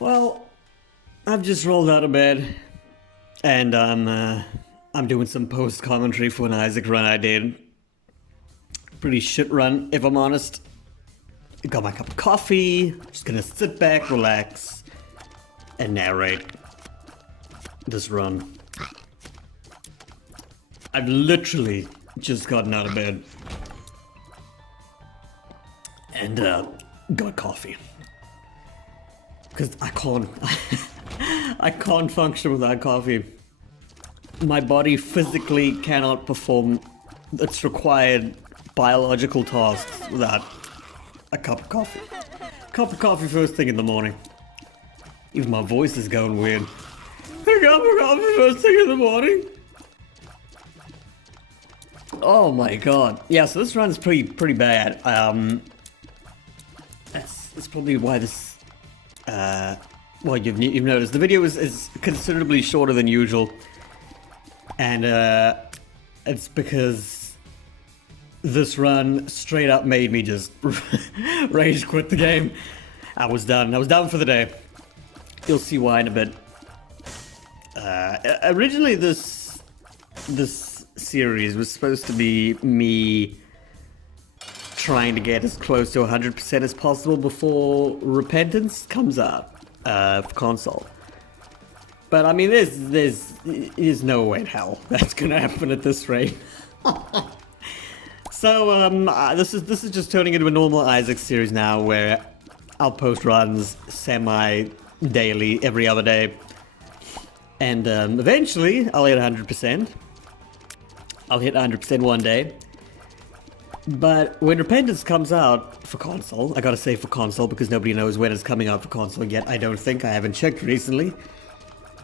Well, I've just rolled out of bed, and I'm doing some post commentary for an Isaac run I did. Pretty shit run, if I'm honest. Got my cup of coffee. Just gonna sit back, relax, and narrate this run. I've literally just gotten out of bed and got coffee. Because I can't, I can't function without coffee. My body physically cannot perform its required biological tasks without a cup of coffee. Cup of coffee first thing in the morning. Even my voice is going weird. A cup of coffee first thing in the morning. Oh my god. Yeah, so this run's pretty bad. That's probably why this well, you've noticed the video is considerably shorter than usual, and it's because this run straight up made me just rage quit the game. I was done for the day. You'll see why in a bit. Originally this series was supposed to be me trying to get as close to 100% as possible before Repentance comes out for console. But I mean, there's no way in hell that's gonna happen at this rate. So this is just turning into a normal Isaac series now, where I'll post runs semi-daily every other day, and eventually I'll hit 100%. I'll hit 100% one day. But when Repentance comes out for console, I gotta say for console because nobody knows when it's coming out for console yet, I don't think. I haven't checked recently.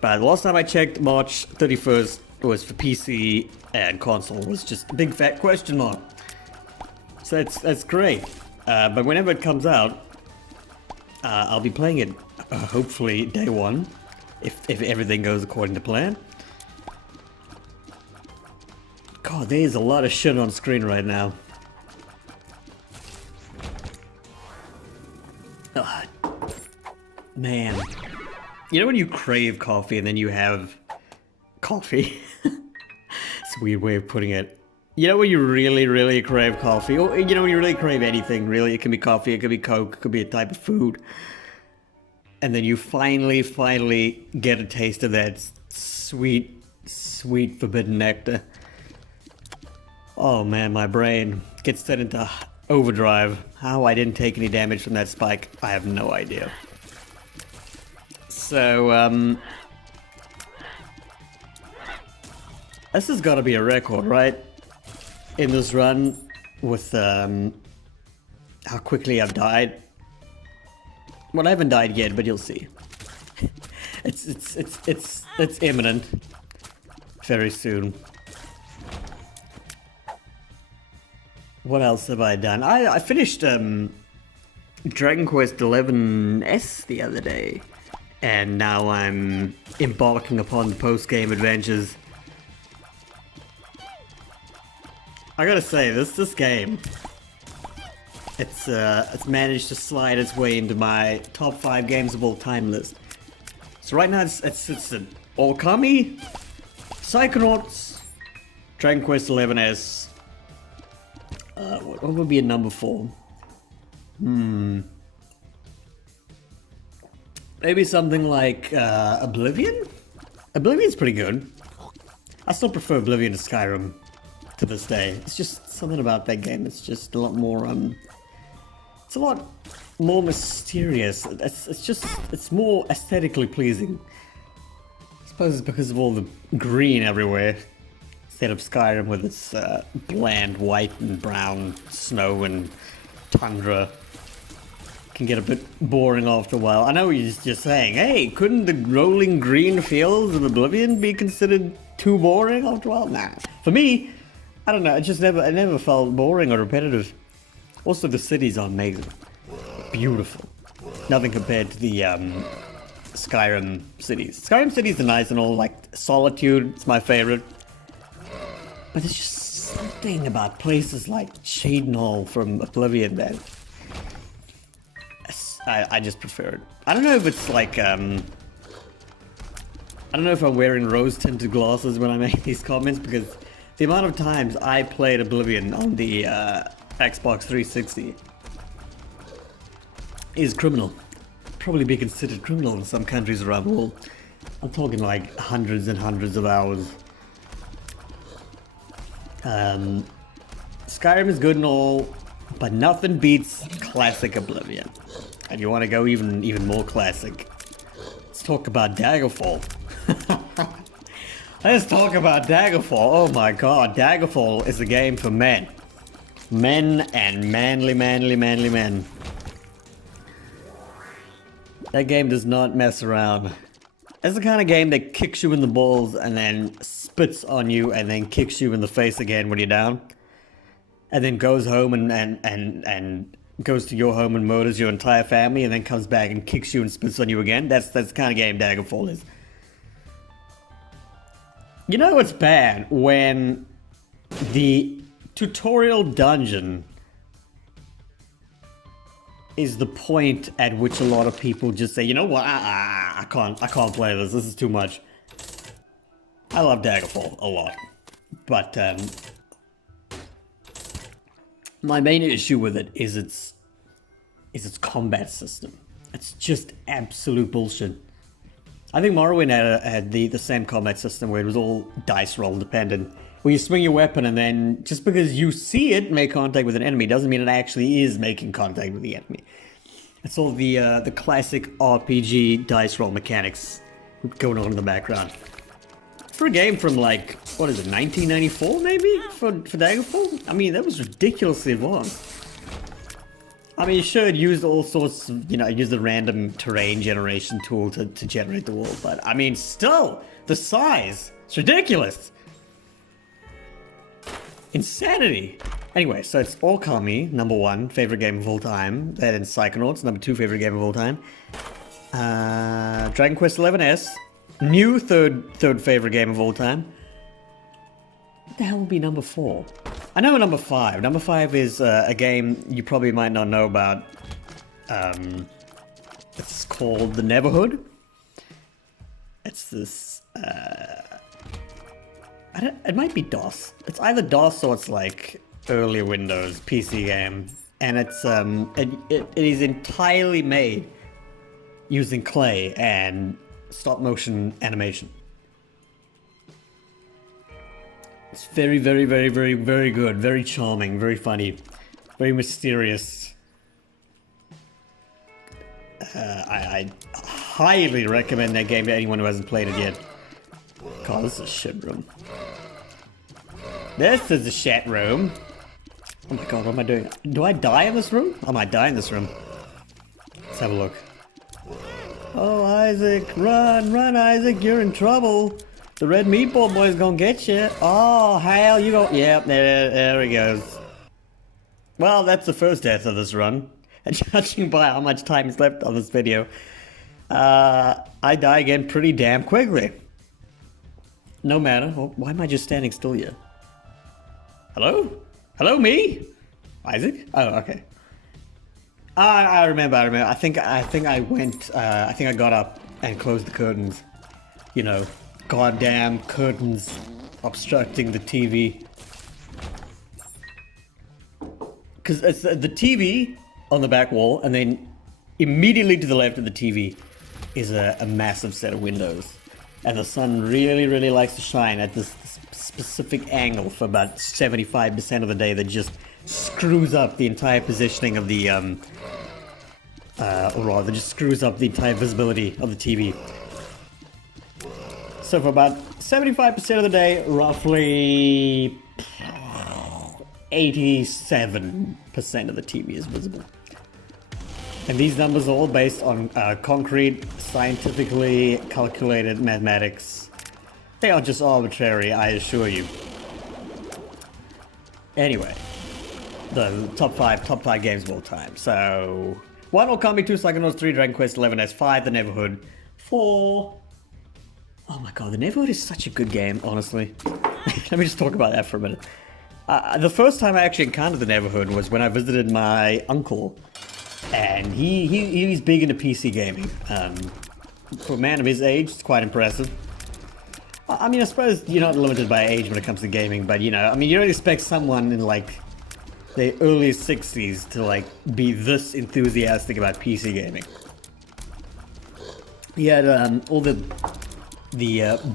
But the last time I checked, March 31st was for PC, and console was just a big fat question mark. So that's great. But whenever it comes out, I'll be playing it hopefully day one, if everything goes according to plan. God, there's a lot of shit on screen right now. Man, you know when you crave coffee and then you have coffee? It's a weird way of putting it. You know when you really crave coffee, or you know when you really crave anything, really? It can be coffee, it could be Coke, it could be a type of food. And then you finally get a taste of that sweet forbidden nectar. Oh man, my brain gets set into overdrive. How I didn't take any damage from that spike, I have no idea. So, this has got to be a record, right? In this run, with how quickly I've died. Well, I haven't died yet, but you'll see. It's imminent. Very soon. What else have I done? I finished Dragon Quest XI-S the other day, and now I'm embarking upon the post-game adventures. I gotta say, this game, it's managed to slide its way into my top 5 games of all time list. So right now it's an Okami, Psychonauts, Dragon Quest XI-S. What would be a number 4? Maybe something like Oblivion? Oblivion's pretty good. I still prefer Oblivion to Skyrim to this day. It's just something about that game. It's just a lot more it's a lot more mysterious. It's more aesthetically pleasing. I suppose it's because of all the green everywhere, instead of Skyrim with its bland white and brown snow and tundra. Can get a bit boring after a while. I know you're just saying, hey, couldn't the rolling green fields of Oblivion be considered too boring after a while? Nah. For me, I don't know, it never felt boring or repetitive. Also, the cities are amazing. Beautiful. Nothing compared to the Skyrim cities. Skyrim cities are nice and all, like Solitude, it's my favorite. But there's just something about places like Shadenhall from Oblivion that I just prefer it. I don't know if it's like, I don't know if I'm wearing rose-tinted glasses when I make these comments, because the amount of times I played Oblivion on the Xbox 360 is criminal. Probably be considered criminal in some countries around the world. I'm talking like hundreds and hundreds of hours. Skyrim is good and all, but nothing beats classic Oblivion. And you want to go even more classic? Let's talk about Daggerfall. Let's talk about Daggerfall. Oh my god, Daggerfall is a game for men. Men and manly men. That game does not mess around. It's the kind of game that kicks you in the balls and then spits on you and then kicks you in the face again when you're down. And then goes home and goes to your home and murders your entire family and then comes back and kicks you and spits on you again. That's the kind of game Daggerfall is. You know it's bad when the tutorial dungeon is the point at which a lot of people just say, you know what, I can't play this is too much. I love Daggerfall a lot, but my main issue with it is its combat system. It's just absolute bullshit. I think Morrowind had the same combat system where it was all dice roll dependent. Where you swing your weapon and then just because you see it make contact with an enemy doesn't mean it actually is making contact with the enemy. It's all the classic RPG dice roll mechanics going on in the background. For a game from like, what is it, 1994 maybe? For Daggerfall? I mean, that was ridiculously advanced. I mean, sure, it used all sorts of, used the random terrain generation tool to generate the world, but I mean, still, the size, it's ridiculous. Insanity. Anyway, so it's Okami, number 1 favorite game of all time. Then Psychonauts, number 2 favorite game of all time. Dragon Quest XI-S, new third favorite game of all time. What the hell would be number 4? I know number 5. Number 5 is a game you probably might not know about. It's called The Neverhood. It's this. It might be DOS. It's either DOS or it's like early Windows PC game, and it's it is entirely made using clay and stop motion animation. It's very good, very charming, very funny, very mysterious. I highly recommend that game to anyone who hasn't played it yet. God, this is a shit room. This is a shit room. Oh my god, what am I doing? Do I die in this room? I might die in this room. Let's have a look. Oh, Isaac, run, Isaac, you're in trouble. The red meatball boy's gonna get you. Oh, hell, you go. Yep, there he goes. Well, that's the first death of this run. And judging by how much time is left on this video, I die again pretty damn quickly. No matter. Oh, why am I just standing still here? Hello? Hello, me? Isaac? Oh, okay. I remember. I think I went. I think I got up and closed the curtains. Goddamn curtains obstructing the TV. Because it's the TV on the back wall, and then immediately to the left of the TV is a massive set of windows. And the sun really likes to shine at this specific angle for about 75% of the day that just screws up the entire positioning of the, or rather just screws up the entire visibility of the TV. So for about 75% of the day, roughly 87% of the TV is visible. And these numbers are all based on concrete, scientifically calculated mathematics. They are just arbitrary, I assure you. Anyway, the top five games of all time. So, 1 Okami, 2 Psychonauts, 3 Dragon Quest XI-S, 5 The Neverhood, 4... Oh my god, The Neverhood is such a good game, honestly. Let me just talk about that for a minute. The first time I actually encountered The Neverhood was when I visited my uncle and he's big into PC gaming. For a man of his age, it's quite impressive. I mean, I suppose you're not limited by age when it comes to gaming, but you know, I mean, you don't expect someone in like their early 60s to like be this enthusiastic about PC gaming. He had all the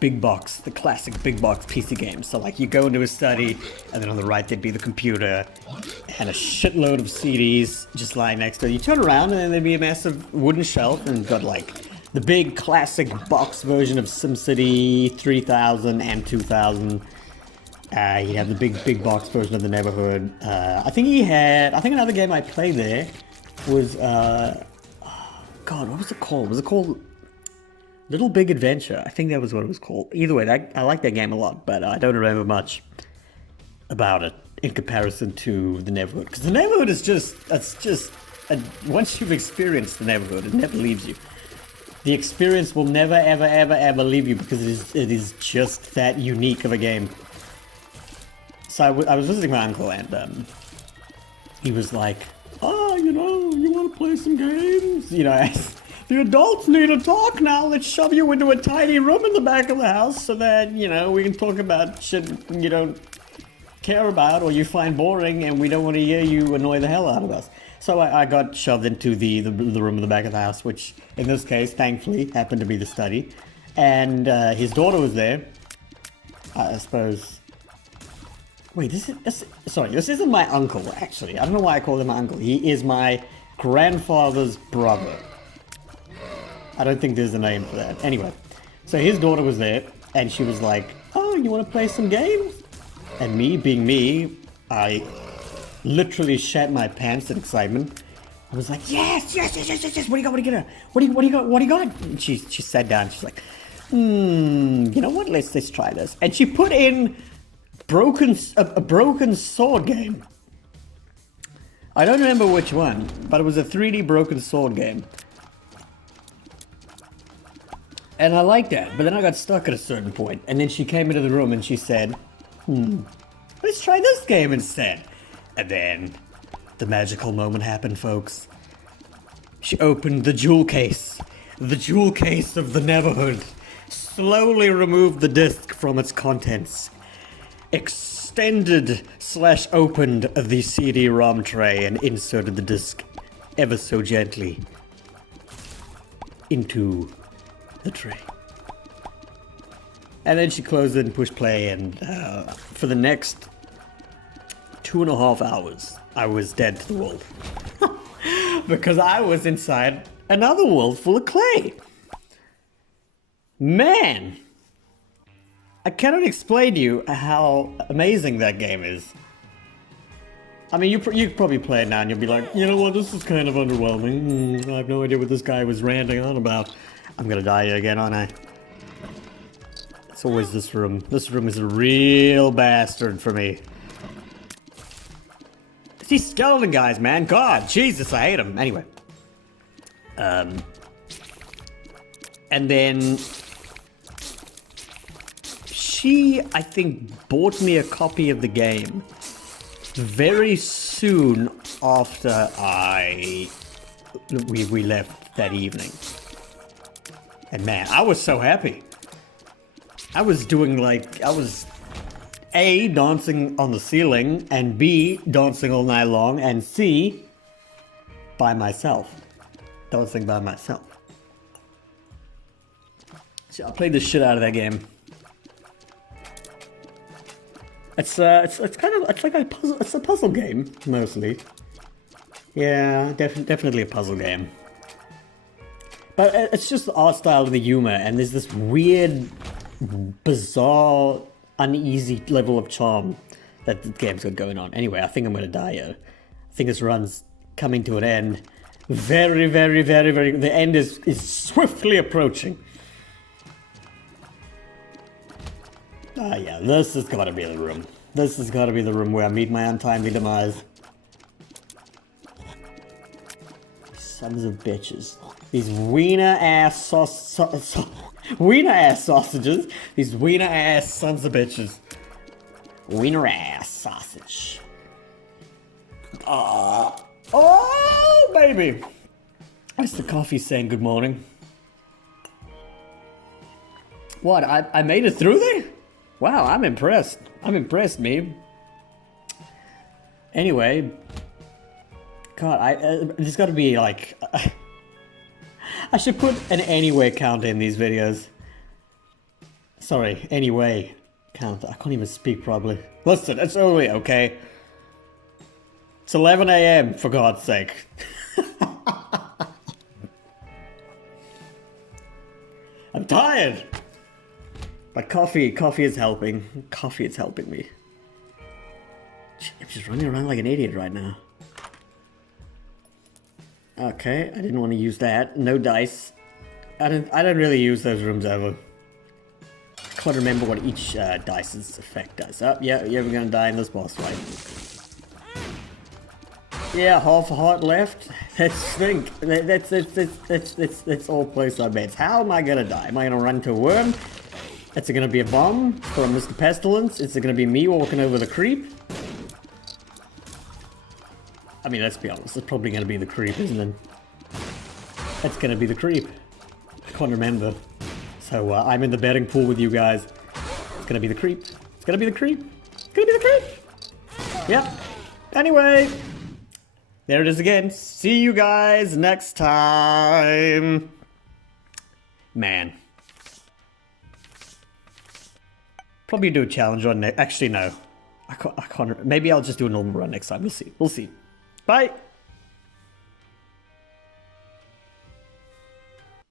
big box, the classic big box PC games. So like you go into his study, and then on the right there'd be the computer, and a shitload of CDs just lying next to it. You turn around, and then there'd be a massive wooden shelf, and got like the big classic box version of SimCity 3000 and 2000. He'd have the big box version of The Neighborhood. I think another game I played there was God, what was it called? Was it called Little Big Adventure? I think that was what it was called. Either way, I like that game a lot, but I don't remember much about it in comparison to The Neighborhood. Because The Neighborhood is once you've experienced The Neighborhood, it never leaves you. The experience will never, ever, ever, ever leave you because it is just that unique of a game. So I was visiting my uncle, and he was like, "Oh, you know, you want to play some games? You know, the adults need to talk now. Let's shove you into a tiny room in the back of the house so that, you know, we can talk about shit you don't care about or you find boring, and we don't want to hear you annoy the hell out of us." So I got shoved into the room in the back of the house, which in this case, thankfully, happened to be the study. And his daughter was there. I suppose... Wait, this isn't my uncle, actually. I don't know why I call him my uncle. He is my grandfather's brother. I don't think there's a name for that. Anyway, so his daughter was there, and she was like, "Oh, you want to play some games?" And me, being me, I literally shat my pants in excitement. I was like, yes. What do you got? What do you got? And she sat down. She's like, you know what? Let's try this. And she put in a broken sword game. I don't remember which one, but it was a 3D broken sword game. And I liked that, but then I got stuck at a certain point. And then she came into the room and she said, let's try this game instead. And then the magical moment happened, folks. She opened the jewel case of The Neighborhood, slowly removed the disc from its contents, extended/opened the CD-ROM tray and inserted the disc ever so gently into the tray. And then she closed it and pushed play, and for the next 2.5 hours, I was dead to the world. Because I was inside another world full of clay. Man! I cannot explain to you how amazing that game is. I mean, you probably play it now and you'll be like, you know what, this is kind of underwhelming. I have no idea what this guy was ranting on about. I'm gonna die here again, aren't I? It's always this room. This room is a real bastard for me. It's these skeleton guys, man. God, Jesus, I hate them. Anyway. And then... she, I think, bought me a copy of the game very soon after we left that evening. And man, I was so happy. I was doing like, I was A, dancing on the ceiling, and B, dancing all night long, and C, by myself. Dancing by myself. So I played the shit out of that game. It's like a puzzle. It's a puzzle game mostly. Yeah, definitely a puzzle game. But it's just the art style and the humor, and there's this weird, bizarre, uneasy level of charm that the game's got going on. Anyway, I think I'm gonna die here. I think this run's coming to an end. Very, very, very, very. The end is swiftly approaching. Ah, yeah, this has got to be the room. This has got to be the room where I meet my untimely demise. Sons of bitches. These wiener-ass wiener-ass sausages. These wiener-ass sons of bitches. Wiener-ass sausage. Oh, baby! That's the coffee saying good morning. What? I made it through there? Wow, I'm impressed. I'm impressed, me. Anyway, God, there's got to be like, I should put an anyway count in these videos. Sorry, anyway count. I can't even speak properly. Listen, it's early, okay? It's 11 AM, for God's sake. I'm tired. But coffee is helping. Coffee is helping me. I'm just running around like an idiot right now. Okay, I didn't want to use that. No dice. I don't really use those rooms ever. I can't remember what each dice's effect does. Oh, yeah, we're gonna die in this boss fight. Yeah, half a heart left. That's stink. That's all place our bets. How am I gonna die? Am I gonna run to a worm? Is it gonna be a bomb from Mr. Pestilence? Is it gonna be me walking over the creep? I mean, let's be honest, it's probably gonna be the creep, isn't it? It's gonna be the creep. I can't remember. So I'm in the betting pool with you guys. It's gonna be the creep. It's gonna be the creep. It's gonna be the creep. Yep. Anyway, there it is again. See you guys next time. Man. Probably do a challenge run next. Actually, no. I can't. Maybe I'll just do a normal run next time. We'll see. We'll see. Bye.